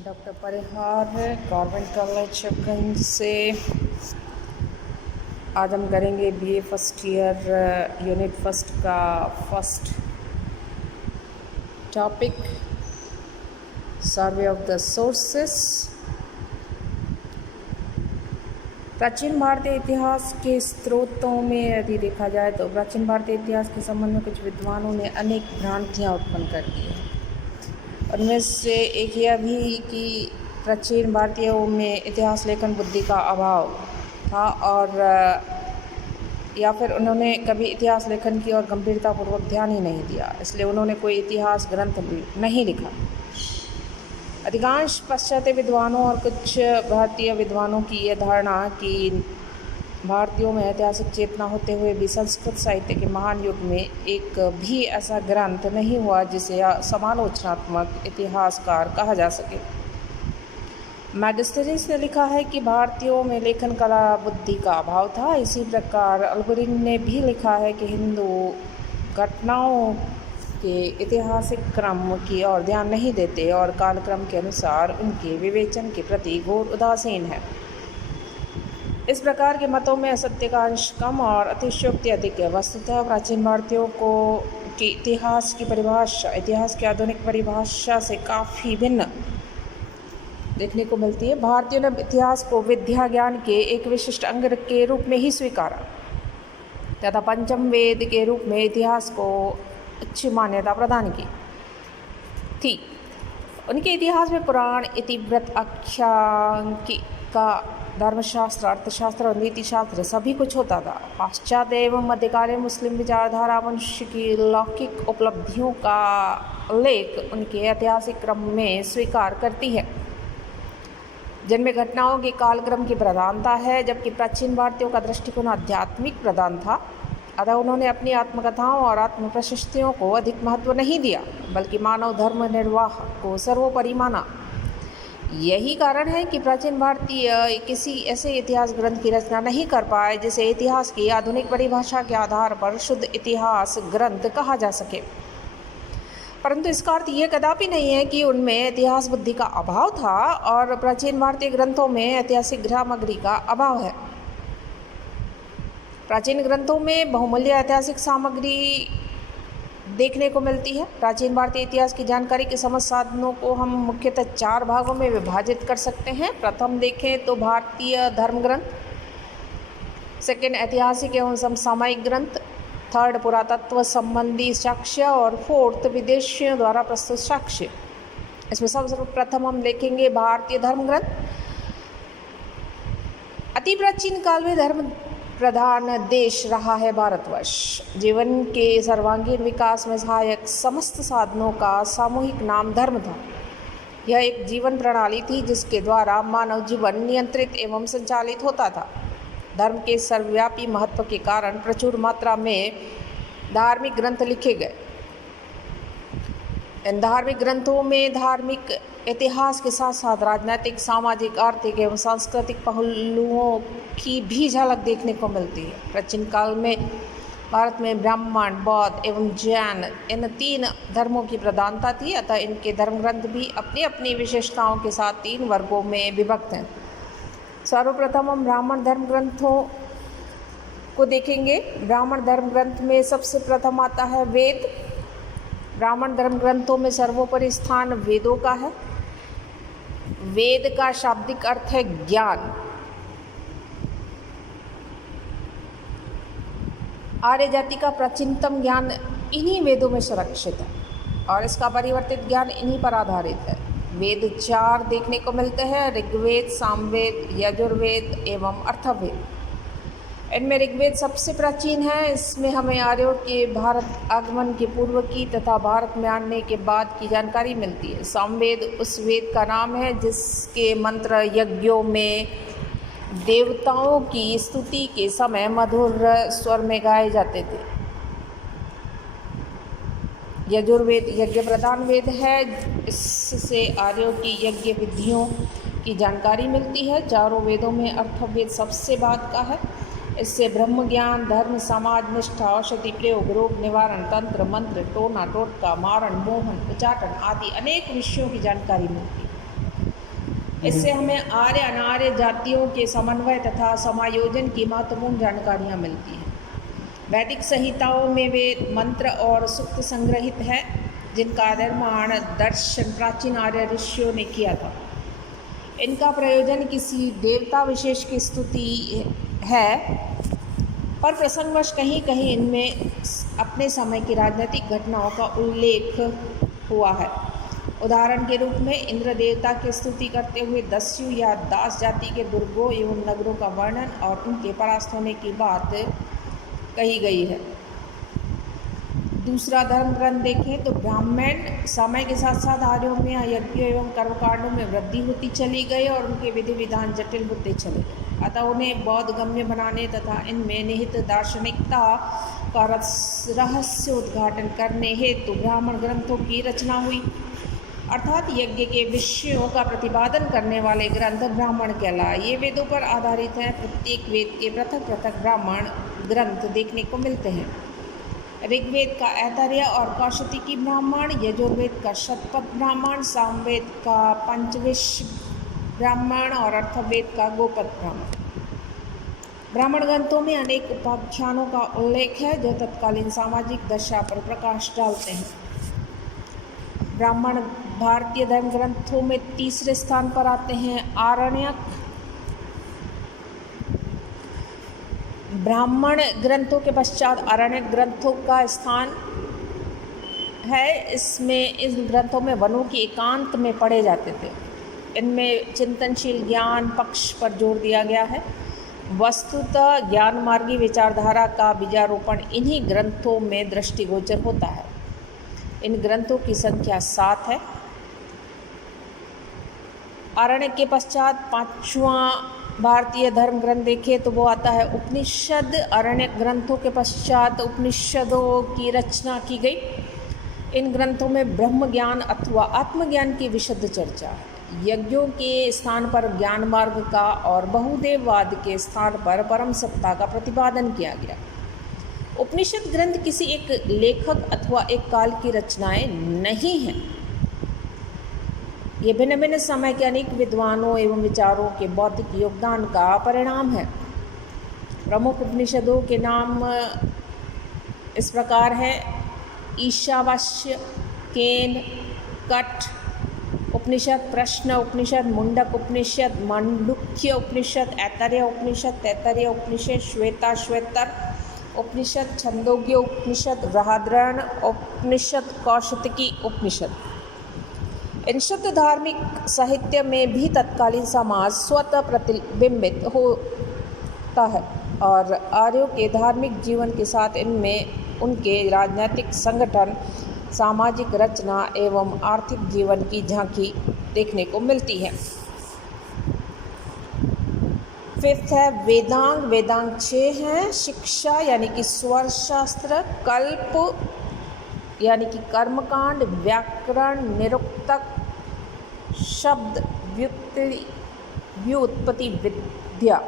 Doctor Parihar government college Ganj से। आज हम करेंगे BA first year unit first का first topic survey of the sources. प्राचीन भारतीय इतिहास के स्रोतों में यदि देखा जाए तो प्राचीन भारतीय इतिहास के संबंध में कुछ विद्वानों ने अनेक भ्रांतियाँ उत्पन्न कर दी हैं। उनमें से एक यह भी कि प्राचीन भारतीयों में इतिहास लेखन बुद्धि का अभाव था और या फिर उन्होंने कभी इतिहास लेखन की ओर गंभीरतापूर्वक ध्यान ही नहीं दिया, इसलिए उन्होंने कोई इतिहास ग्रंथ नहीं लिखा। अधिकांश पाश्चात्य विद्वानों और कुछ भारतीय विद्वानों की यह धारणा कि भारतीयों में ऐतिहासिक चेतना होते हुए भी संस्कृत साहित्य के महान युग में एक भी ऐसा ग्रंथ नहीं हुआ जिसे समालोचनात्मक इतिहासकार कहा जा सके। मैजिस्ट्रेट्स ने लिखा है कि भारतीयों में लेखन कला बुद्धि का अभाव था। इसी प्रकार अल्बरिन ने भी लिखा है कि हिंदू घटनाओं के ऐतिहासिक क्रम की ओर ध्यान नहीं देते और कालक्रम के अनुसार उनके विवेचन के प्रति घोर उदासीन है। इस प्रकार के मतों में असत्य का अंश कम और अतिशयोक्ति अधिक है। वस्तुतः प्राचीन भारतीयों को की इतिहास की परिभाषा इतिहास की आधुनिक परिभाषा से काफ़ी भिन्न देखने को मिलती है। भारतीयों ने इतिहास को विद्या ज्ञान के एक विशिष्ट अंग के रूप में ही स्वीकारा तथा पंचम वेद के रूप में इतिहास को अच्छी मान्यता प्रदान की थी। उनके इतिहास में पुराण, इतिवृत्त, आख्यायिका, धर्मशास्त्र, अर्थशास्त्र और नीतिशास्त्र सभी कुछ होता था। पाश्चात्य एवं मध्यकालीन मुस्लिम विचारधारा मनुष्य की लौकिक उपलब्धियों का उल्लेख उनके ऐतिहासिक क्रम में स्वीकार करती है, जिनमें घटनाओं के कालक्रम की प्रधानता है, जबकि प्राचीन भारतीयों का दृष्टिकोण आध्यात्मिक प्रधान था। अतः उन्होंने अपनी आत्मकथाओं और आत्म प्रशस्तियों को अधिक महत्व नहीं दिया, बल्कि मानव धर्म निर्वाह को सर्वोपरि माना। यही कारण है कि प्राचीन भारतीय किसी ऐसे इतिहास ग्रंथ की रचना नहीं कर पाए जिसे इतिहास की आधुनिक परिभाषा के आधार पर शुद्ध इतिहास ग्रंथ कहा जा सके। परंतु इसका अर्थ यह कदापि नहीं है कि उनमें इतिहास बुद्धि का अभाव था और प्राचीन भारतीय ग्रंथों में ऐतिहासिक सामग्री का अभाव है। प्राचीन ग्रंथों में बहुमूल्य ऐतिहासिक सामग्री देखने को मिलती है। प्राचीन भारतीय इतिहास की जानकारी के समस्त साधनों को हम मुख्यतः 4 भागों में विभाजित कर सकते हैं। प्रथम देखें तो भारतीय धर्म ग्रंथ, सेकंड ऐतिहासिक एवं समसामयिक ग्रंथ, थर्ड पुरातत्व संबंधी साक्ष्य और फोर्थ विदेशियों द्वारा प्रस्तुत साक्ष्य। इसमें सर्वप्रथम हम देखेंगे भारतीय धर्म ग्रंथ। अति प्राचीन काल में धर्म प्रधान देश रहा है भारतवर्ष। जीवन के सर्वांगीण विकास में सहायक समस्त साधनों का सामूहिक नाम धर्म था। यह एक जीवन प्रणाली थी जिसके द्वारा मानव जीवन नियंत्रित एवं संचालित होता था। धर्म के सर्वव्यापी महत्व के कारण प्रचुर मात्रा में धार्मिक ग्रंथ लिखे गए। इन धार्मिक ग्रंथों में धार्मिक इतिहास के साथ साथ राजनैतिक, सामाजिक, आर्थिक एवं सांस्कृतिक पहलुओं की भी झलक देखने को मिलती है। प्राचीन काल में भारत में ब्राह्मण, बौद्ध एवं जैन इन 3 धर्मों की प्रधानता थी। अतः इनके धर्म ग्रंथ भी अपनी अपनी विशेषताओं के साथ 3 वर्गों में विभक्त हैं। सर्वप्रथम हम ब्राह्मण धर्म ग्रंथों को देखेंगे। ब्राह्मण धर्म ग्रंथ में सबसे प्रथम आता है वेद। ब्राह्मण धर्म ग्रंथों में सर्वोपरि स्थान वेदों का है। वेद का शाब्दिक अर्थ है ज्ञान। आर्य जाति का प्राचीनतम ज्ञान इन्हीं वेदों में संरक्षित है और इसका परिवर्तित ज्ञान इन्हीं पर आधारित है। वेद 4 देखने को मिलते हैं: ऋग्वेद, सामवेद, यजुर्वेद एवं अथर्ववेद। इनमें ऋग्वेद सबसे प्राचीन है। इसमें हमें आर्यों के भारत आगमन के पूर्व की तथा भारत में आने के बाद की जानकारी मिलती है। सामवेद उस वेद का नाम है जिसके मंत्र यज्ञों में देवताओं की स्तुति के समय मधुर स्वर में गाए जाते थे। यजुर्वेद यज्ञ प्रधान वेद है। इससे आर्यों की यज्ञ विधियों की जानकारी मिलती है। 4 वेदों में अथर्ववेद सबसे बाद का है। इससे ब्रह्म ज्ञान, धर्म, समाज निष्ठा, औषधि प्रयोग, रोग निवारण, तंत्र मंत्र, टोना टोटका, मारण, मोहन, उच्चाटन आदि अनेक विषयों की जानकारी मिलती है। इससे हमें आर्य अनार्य जातियों के समन्वय तथा समायोजन की महत्वपूर्ण जानकारियाँ मिलती हैं। वैदिक संहिताओं में वेद मंत्र और सूक्त संग्रहित है, जिनका निर्माण दर्शन प्राचीन आर्य ऋषियों ने किया था। इनका प्रयोजन किसी देवता विशेष की स्तुति है, पर प्रसंगवश कहीं कहीं इनमें अपने समय की राजनीतिक घटनाओं का उल्लेख हुआ है। उदाहरण के रूप में इंद्र देवता की स्तुति करते हुए दस्यु या दास जाति के दुर्गों एवं नगरों का वर्णन और उनके परास्त होने की बात कही गई है। दूसरा धर्म ग्रंथ देखें तो ब्राह्मण समय के साथ साथ आर्यों में यज्ञों एवं कर्मकांडों में वृद्धि होती चली गई और उनके विधि विधान जटिल होते चले गए। अतः उन्हें बौद्ध गम्य बनाने तथा इनमें निहित दार्शनिकता का रहस्य उद्घाटन करने हेतु ब्राह्मण ग्रंथों की रचना हुई। अर्थात यज्ञ के विषयों का प्रतिपादन करने वाले ग्रंथ ब्राह्मण कहलाए। ये वेदों पर आधारित है। प्रत्येक वेद के पृथक पृथक ब्राह्मण ग्रंथ देखने को मिलते हैं। ऋग्वेद का ऐतरेय और कौशिकी ब्राह्मण, यजुर्वेद का शतपथ ब्राह्मण, सामवेद का पंचविश ब्राह्मण और अर्थवेद का गोपद ब्राह्मण। ब्राह्मण ग्रंथों में अनेक उपाख्यानों का उल्लेख है जो तत्कालीन सामाजिक दशा पर प्रकाश डालते हैं। ब्राह्मण भारतीय धर्म ग्रंथों में तीसरे स्थान पर आते हैं। आरण्यक ब्राह्मण ग्रंथों के पश्चात आरण्यक ग्रंथों का स्थान है। इन ग्रंथों में वनों की एकांत में पढ़े जाते थे। इनमें चिंतनशील ज्ञान पक्ष पर जोर दिया गया है। वस्तुतः ज्ञान मार्गी विचारधारा का बीजारोपण इन्हीं ग्रंथों में दृष्टिगोचर होता है। इन ग्रंथों की संख्या 7 है। आरण्यक के पश्चात पांचवा भारतीय धर्म ग्रंथ देखें तो वो आता है उपनिषद। आरण्यक ग्रंथों के पश्चात उपनिषदों की रचना की गई। इन ग्रंथों में ब्रह्म ज्ञान अथवा आत्मज्ञान की विशुद्ध चर्चा है। यज्ञों के स्थान पर ज्ञान मार्ग का और बहुदेववाद के स्थान पर परम सत्ता का प्रतिपादन किया गया। उपनिषद ग्रंथ किसी एक लेखक अथवा एक काल की रचनाएं नहीं हैं। ये भिन्न भिन्न समय के अनेक विद्वानों एवं विचारों के बौद्धिक योगदान का परिणाम है। प्रमुख उपनिषदों के नाम इस प्रकार हैं: ईशावास्य, केन, कठ उपनिषद, प्रश्न उपनिषद, मुंडक उपनिषद, मांडुक्य उपनिषद, ऐतरेय उपनिषद, तैत्तरीय उपनिषद, श्वेता श्वेतर उपनिषद, छंदोग्य उपनिषद, बृहदारण्यक उपनिषद, कौशिकी उपनिषद। इन शुद्ध धार्मिक साहित्य में भी तत्कालीन समाज स्वतः प्रतिबिंबित होता है और आर्यों के धार्मिक जीवन के साथ इनमें उनके राजनीतिक संगठन, सामाजिक रचना एवं आर्थिक जीवन की झांकी देखने को मिलती है। फिफ्थ है वेदांग। वेदांग 6 हैं। शिक्षा यानी कि स्वर शास्त्र, कल्प यानी कि कर्मकांड, व्याकरण, निरुक्तक, शब्द व्युत्पत्ति विद्या,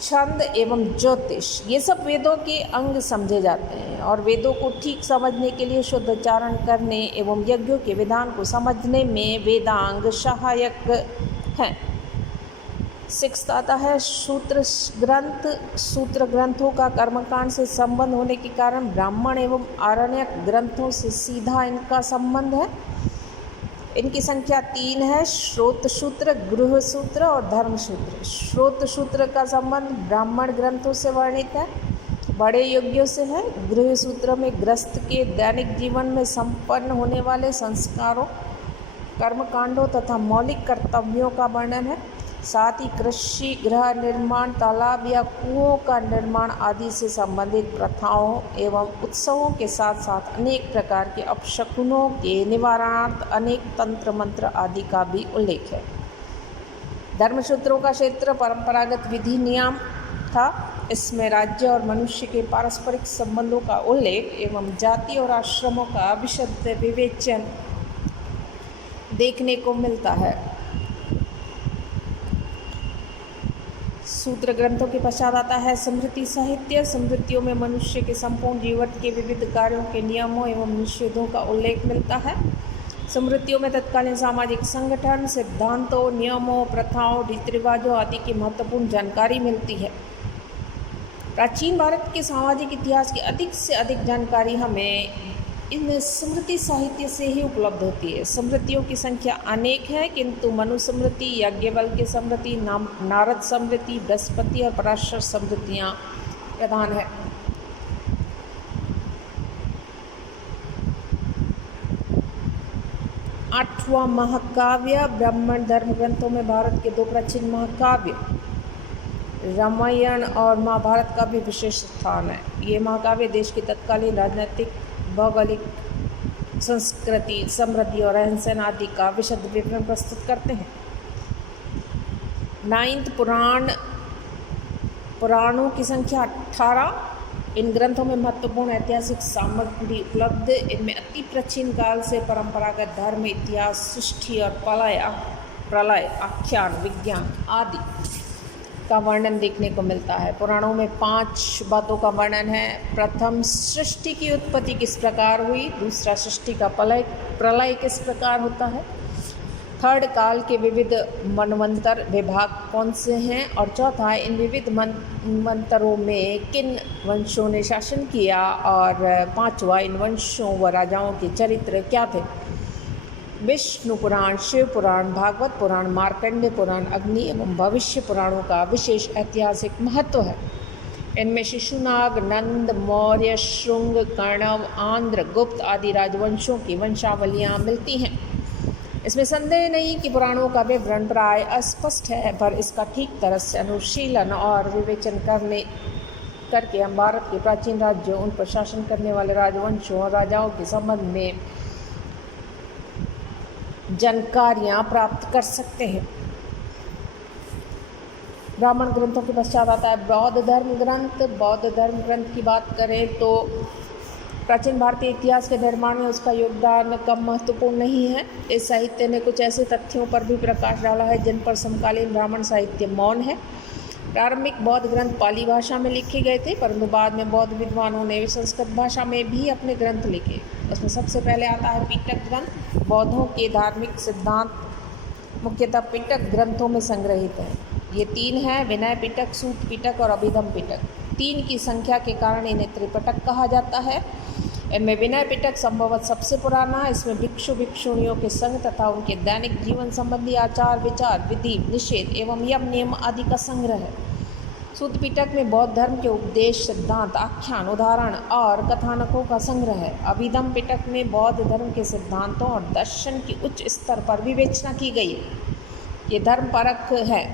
छंद एवं ज्योतिष, ये सब वेदों के अंग समझे जाते हैं और वेदों को ठीक समझने के लिए शुद्ध उच्चारण करने एवं यज्ञों के विधान को समझने में वेदांग सहायक हैं। 6 आता है सूत्र ग्रंथ। सूत्र ग्रंथों का कर्मकांड से संबंध होने के कारण ब्राह्मण एवं आरण्यक ग्रंथों से सीधा इनका संबंध है। इनकी संख्या 3 है: श्रोत सूत्र, गृह सूत्र और धर्म सूत्र। श्रोत सूत्र का संबंध ब्राह्मण ग्रंथों से वर्णित है, बड़े यज्ञों से है। गृह सूत्र में गृहस्थ के दैनिक जीवन में संपन्न होने वाले संस्कारों, कर्मकांडों तथा मौलिक कर्तव्यों का वर्णन है। साथ ही कृषि, गृह निर्माण, तालाब या कुओं का निर्माण आदि से संबंधित प्रथाओं एवं उत्सवों के साथ साथ अनेक प्रकार के अपशकुनों के निवारणार्थ अनेक तंत्र मंत्र आदि का भी उल्लेख है। धर्मसूत्रों का क्षेत्र परंपरागत विधि नियम था। इसमें राज्य और मनुष्य के पारस्परिक संबंधों का उल्लेख एवं जाति और आश्रमों का विशद विवेचन देखने को मिलता है। सूत्र ग्रंथों के पश्चात आता है स्मृति साहित्य। स्मृतियों में मनुष्य के संपूर्ण जीवन के विविध कार्यों के नियमों एवं निषेधों का उल्लेख मिलता है। स्मृतियों में तत्कालीन सामाजिक संगठन, सिद्धांतों, नियमों, प्रथाओं, रीति रिवाजों आदि की महत्वपूर्ण जानकारी मिलती है। प्राचीन भारत के सामाजिक इतिहास की अधिक से अधिक जानकारी हमें इन स्मृति साहित्य से ही उपलब्ध होती है। स्मृतियों की संख्या अनेक है, किंतु मनुस्मृति, याज्ञवल्क्य स्मृति, नारद स्मृति, बृहस्पति और पराशर स्मृतियाँ प्रधान है। आठवां महाकाव्य ब्राह्मण धर्म ग्रंथों में भारत के दो प्राचीन महाकाव्य रामायण और महाभारत का भी विशेष स्थान है। ये महाकाव्य देश की तत्कालीन राजनीतिक, भौगोलिक, संस्कृति, समृद्धि और रहन सहन आदि का विशद विवरण प्रस्तुत करते हैं। नाइन्थ पुराणों की संख्या 18। इन ग्रंथों में महत्वपूर्ण ऐतिहासिक सामग्री उपलब्ध। इनमें अति प्राचीन काल से परंपरागत धर्म, इतिहास, सृष्टि और प्रलय, आख्यान, विज्ञान आदि का वर्णन देखने को मिलता है। पुराणों में 5 बातों का वर्णन है। प्रथम, सृष्टि की उत्पत्ति किस प्रकार हुई। दूसरा, सृष्टि का प्रलय किस प्रकार होता है। थर्ड, काल के विविध मनवंतर विभाग कौन से हैं। और चौथा, इन विविध मनवंतरों में किन वंशों ने शासन किया। और पांचवा, इन वंशों व राजाओं के चरित्र क्या थे। विष्णु पुराण, शिव पुराण, भागवत पुराण, मार्कंडेय पुराण, अग्नि एवं भविष्य पुराणों का विशेष ऐतिहासिक महत्व है। इनमें शिशुनाग, नंद, मौर्य, शुंग, कर्णव, आंध्र, गुप्त आदि राजवंशों की वंशावलियाँ मिलती हैं। इसमें संदेह नहीं कि पुराणों का विवरण प्राय अस्पष्ट है, पर इसका ठीक तरह से अनुशीलन और विवेचन करके हम भारत के प्राचीन राज्यों, उन पर शासन करने वाले राजवंशों और राजाओं के संबंध में जानकारियाँ प्राप्त कर सकते हैं। ब्राह्मण ग्रंथों के पश्चात आता है बौद्ध धर्म ग्रंथ। बौद्ध धर्म ग्रंथ की बात करें तो प्राचीन भारतीय इतिहास के निर्माण में उसका योगदान कम महत्वपूर्ण नहीं है। इस साहित्य ने कुछ ऐसे तथ्यों पर भी प्रकाश डाला है जिन पर समकालीन ब्राह्मण साहित्य मौन है। प्रारंभिक बौद्ध ग्रंथ पाली भाषा में लिखे गए थे, परंतु बाद में बौद्ध विद्वानों ने संस्कृत भाषा में भी अपने ग्रंथ लिखे। उसमें सबसे पहले आता है पिटक ग्रंथ। बौद्धों के धार्मिक सिद्धांत मुख्यतः पिटक ग्रंथों में संग्रहित हैं। ये 3 हैं, विनय पिटक, सूत पिटक और अभिधम पिटक। 3 की संख्या के कारण इन्हें त्रिपिटक कहा जाता है। इनमें विनय पिटक संभवतः सबसे पुराना है। इसमें भिक्षु भिक्षुणियों के संग तथा उनके दैनिक जीवन संबंधी आचार विचार, विधि निषेध एवं यम नियम आदि का संग्रह है। सूत पिटक में बौद्ध धर्म के उपदेश, सिद्धांत, आख्यान, उदाहरण और कथानकों का संग्रह है। अभिधम पिटक में बौद्ध धर्म के सिद्धांतों और दर्शन की उच्च स्तर पर विवेचना की गई है। ये धर्म परक है,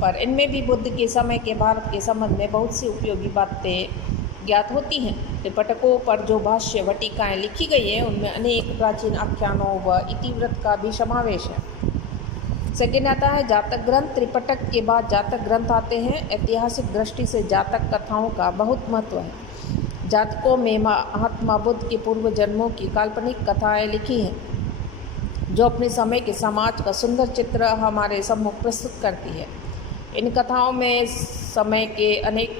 पर इनमें भी बुद्ध के समय के भारत के संबंध में बहुत सी उपयोगी बातें ज्ञात होती हैं। त्रिपिटकों पर जो भाष्य व टीकाएँ लिखी गई हैं उनमें अनेक प्राचीन आख्यानों व इतिवृत्त का भी समावेश है। सेकेंड आता है जातक ग्रंथ। त्रिपिटक के बाद जातक ग्रंथ आते हैं। ऐतिहासिक दृष्टि से जातक कथाओं का बहुत महत्व है। जातकों में महात्मा बुद्ध के पूर्व जन्मों की काल्पनिक कथाएँ लिखी हैं जो अपने समय के समाज का सुंदर चित्र हमारे सम्मुख प्रस्तुत करती है। इन कथाओं में समय के अनेक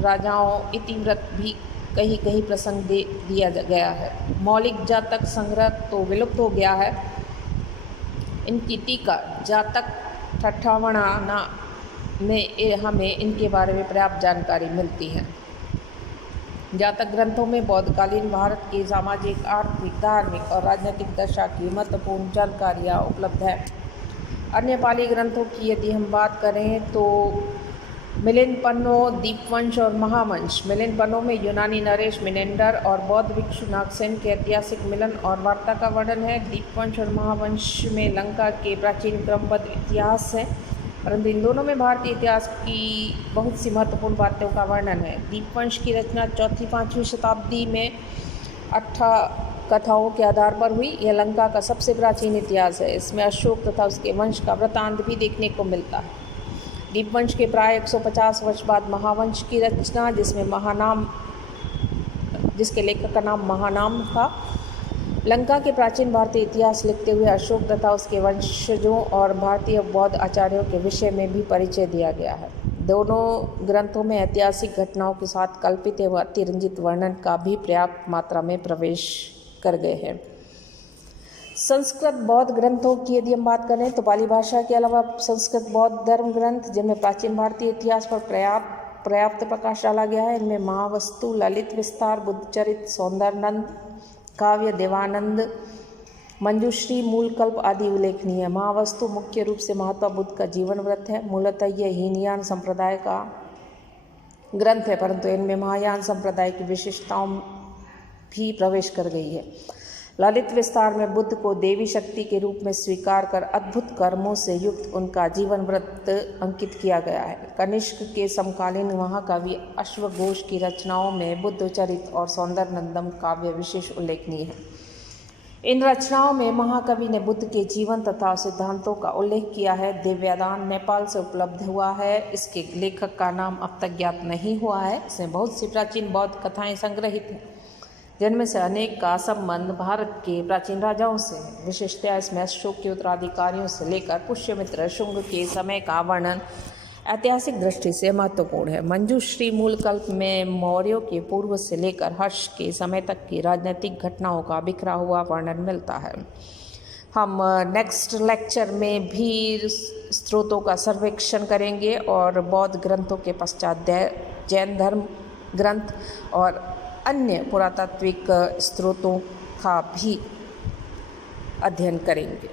राजाओं इतिवृत्त भी कहीं कहीं प्रसंग दिया गया है। मौलिक जातक संग्रह तो विलुप्त हो गया है। इनकी टीका जातक ठट्ठावणा में हमें इनके बारे में पर्याप्त जानकारी मिलती है। जातक ग्रंथों में बौद्धकालीन भारत की सामाजिक, आर्थिक, धार्मिक और राजनीतिक दशा की महत्वपूर्ण जानकारियाँ उपलब्ध है। अन्य पाली ग्रंथों की यदि हम बात करें तो मिलिंद पन्नों, दीपवंश और महावंश। मिलिंद पन्नों में यूनानी नरेश मिनेंडर और बौद्ध भिक्षु नागसेन के ऐतिहासिक मिलन और वार्ता का वर्णन है। दीपवंश और महावंश में लंका के प्राचीन क्रमबद्ध इतिहास है, परंतु इन दोनों में भारतीय इतिहास की बहुत सी महत्वपूर्ण बातों का वर्णन है। दीपवंश की रचना 4वीं-5वीं शताब्दी में 8 कथाओं के आधार पर हुई। यह लंका का सबसे प्राचीन इतिहास है। इसमें अशोक तथा उसके वंश का वृतांत भी देखने को मिलता है। दीपवंश के प्राय 150 वर्ष बाद महावंश की रचना, जिसके लेखक का नाम महानाम था। लंका के प्राचीन भारतीय इतिहास लिखते हुए अशोक तथा उसके वंशजों और भारतीय बौद्ध आचार्यों के विषय में भी परिचय दिया गया है। दोनों ग्रंथों में ऐतिहासिक घटनाओं के साथ कल्पित एवं अतिरंजित वर्णन का भी पर्याप्त मात्रा में प्रवेश कर गए हैं। संस्कृत बौद्ध ग्रंथों की यदि हम बात करें तो पाली भाषा के अलावा संस्कृत बौद्ध धर्म ग्रंथ जिनमें प्राचीन भारतीय इतिहास पर पर्याप्त प्रकाश डाला गया है। इनमें महावस्तु, ललित विस्तार, बुद्धचरित, सौंदर्यनंद काव्य, देवानंद, मंजूश्री, मूलकल्प आदि उल्लेखनीय है। महावस्तु मुख्य रूप से महात्मा बुद्ध का जीवन व्रत है। मूलतः यह हीनयान संप्रदाय का ग्रंथ है, परंतु इनमें महायान संप्रदाय की विशेषताओं भी प्रवेश कर गई है। ललित विस्तार में बुद्ध को देवी शक्ति के रूप में स्वीकार कर अद्भुत कर्मों से युक्त उनका जीवन व्रत अंकित किया गया है। कनिष्क के समकालीन महाकवि अश्वघोष की रचनाओं में बुद्धचरित और सौंदर्यनंदम काव्य विशेष उल्लेखनीय है। इन रचनाओं में महाकवि ने बुद्ध के जीवन तथा सिद्धांतों का उल्लेख किया है। दिव्यदान नेपाल से उपलब्ध हुआ है। इसके लेखक का नाम अब तक ज्ञात नहीं हुआ है। इसमें बहुत सी प्राचीन बौद्ध कथाएं संग्रहित हैं, जिनमें से अनेक का संबंध भारत के प्राचीन राजाओं से है। विशेषतया इसमें अशोक के उत्तराधिकारियों से लेकर पुष्यमित्र शुंग के समय का वर्णन ऐतिहासिक दृष्टि से महत्वपूर्ण है। मंजूश्री मूलकल्प में मौर्यों के पूर्व से लेकर हर्ष के समय तक की राजनीतिक घटनाओं का बिखरा हुआ वर्णन मिलता है। हम नेक्स्ट लेक्चर में भी स्रोतों का सर्वेक्षण करेंगे और बौद्ध ग्रंथों के पश्चात जैन धर्म ग्रंथ और अन्य पुरातात्विक स्रोतों का भी अध्ययन करेंगे।